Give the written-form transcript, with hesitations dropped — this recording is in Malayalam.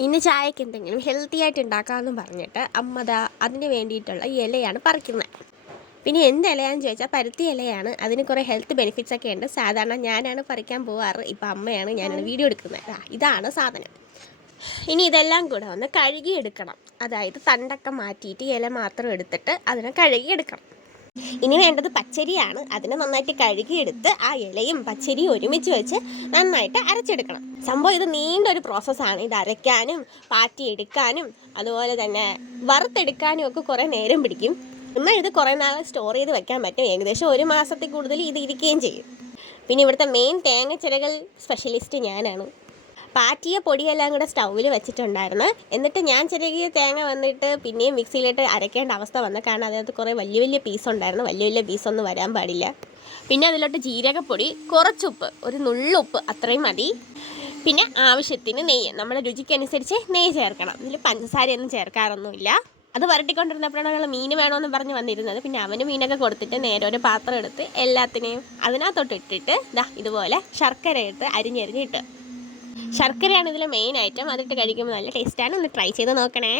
ഇന്ന് ചായക്ക് എന്തെങ്കിലും ഹെൽത്തി ആയിട്ട് ഉണ്ടാക്കാമെന്ന് പറഞ്ഞിട്ട് അമ്മ അതിന് വേണ്ടിയിട്ടുള്ള ഇലയാണ് പറിക്കുന്നത്. പിന്നെ എന്ത് ഇലയാണെന്ന് ചോദിച്ചാൽ പരുത്തി ഇലയാണ്. അതിന് കുറേ ഹെൽത്ത് ബെനിഫിറ്റ്സ് ഒക്കെ ഉണ്ട്. സാധാരണ ഞാനാണ് പറിക്കാൻ പോവാറ്, ഇപ്പം അമ്മയാണ്, ഞാനാണ് വീഡിയോ എടുക്കുന്നത്. ഇതാണ് സാധനം. ഇനി ഇതെല്ലാം കൂടെ ഒന്ന് കഴുകിയെടുക്കണം. അതായത് തണ്ടൊക്കെ മാറ്റിയിട്ട് ഇല മാത്രം എടുത്തിട്ട് അതിനെ കഴുകിയെടുക്കണം. ഇനി വേണ്ടത് പച്ചരിയാണ്. അതിനെ നന്നായിട്ട് കഴുകിയെടുത്ത് ആ ഇലയും പച്ചരിയും ഒരുമിച്ച് വെച്ച് നന്നായിട്ട് അരച്ചെടുക്കണം. സംഭവം ഇത് നീണ്ടൊരു പ്രോസസ്സാണ്. ഇത് അരയ്ക്കാനും പാറ്റിയെടുക്കാനും അതുപോലെ തന്നെ വറുത്തെടുക്കാനും ഒക്കെ കുറേ നേരം പിടിക്കും. എന്നാൽ ഇത് കുറേ നാൾ സ്റ്റോർ ചെയ്ത് വെക്കാൻ പറ്റും. ഏകദേശം 1 മാസത്തിൽ കൂടുതൽ ഇത് ഇരിക്കുകയും ചെയ്യും. പിന്നെ ഇവിടുത്തെ മെയിൻ തേങ്ങ ചിരകൽ സ്പെഷ്യലിസ്റ്റ് ഞാനാണ്. പാറ്റിയ പൊടിയെല്ലാം കൂടെ സ്റ്റൗവിൽ വെച്ചിട്ടുണ്ടായിരുന്നു. എന്നിട്ട് ഞാൻ ചിരകിയ തേങ്ങ വന്നിട്ട് പിന്നെയും മിക്സിയിലിട്ട് അരയ്ക്കേണ്ട അവസ്ഥ വന്നു. കാരണം അതിനകത്ത് കുറേ വലിയ വലിയ പീസ് ഉണ്ടായിരുന്നു. വലിയ വലിയ പീസൊന്നും വരാൻ പാടില്ല. പിന്നെ അതിലോട്ട് ജീരകപ്പൊടി, കുറച്ചുപ്പ്, ഒരു നുള്ളുപ്പ് അത്രയും മതി. പിന്നെ ആവശ്യത്തിന് നെയ്യ്, നമ്മുടെ രുചിക്കനുസരിച്ച് നെയ്യ് ചേർക്കണം. ഇതിൽ പഞ്ചസാരയൊന്നും ചേർക്കാറൊന്നുമില്ല. അത് വരട്ടിക്കൊണ്ടിരുന്നപ്പോഴാണ് ഞങ്ങൾ മീൻ വേണമെന്ന് പറഞ്ഞ് വന്നിരുന്നത്. പിന്നെ അവന് മീനൊക്കെ കൊടുത്തിട്ട് നേരെ ഒരു പാത്രം എടുത്ത് എല്ലാത്തിനെയും അതിനകത്തോട്ട് ഇട്ടിട്ട് ഇതുപോലെ ശർക്കര ഇട്ട് അരിഞ്ഞരിഞ്ഞിട്ട്, ശർക്കരയാണ് ഇതിലെ മെയിൻ ഐറ്റം. അതിട്ട് കഴിക്കുമ്പോൾ നല്ല ടേസ്റ്റാണ്. ഒന്ന് ട്രൈ ചെയ്ത് നോക്കണേ.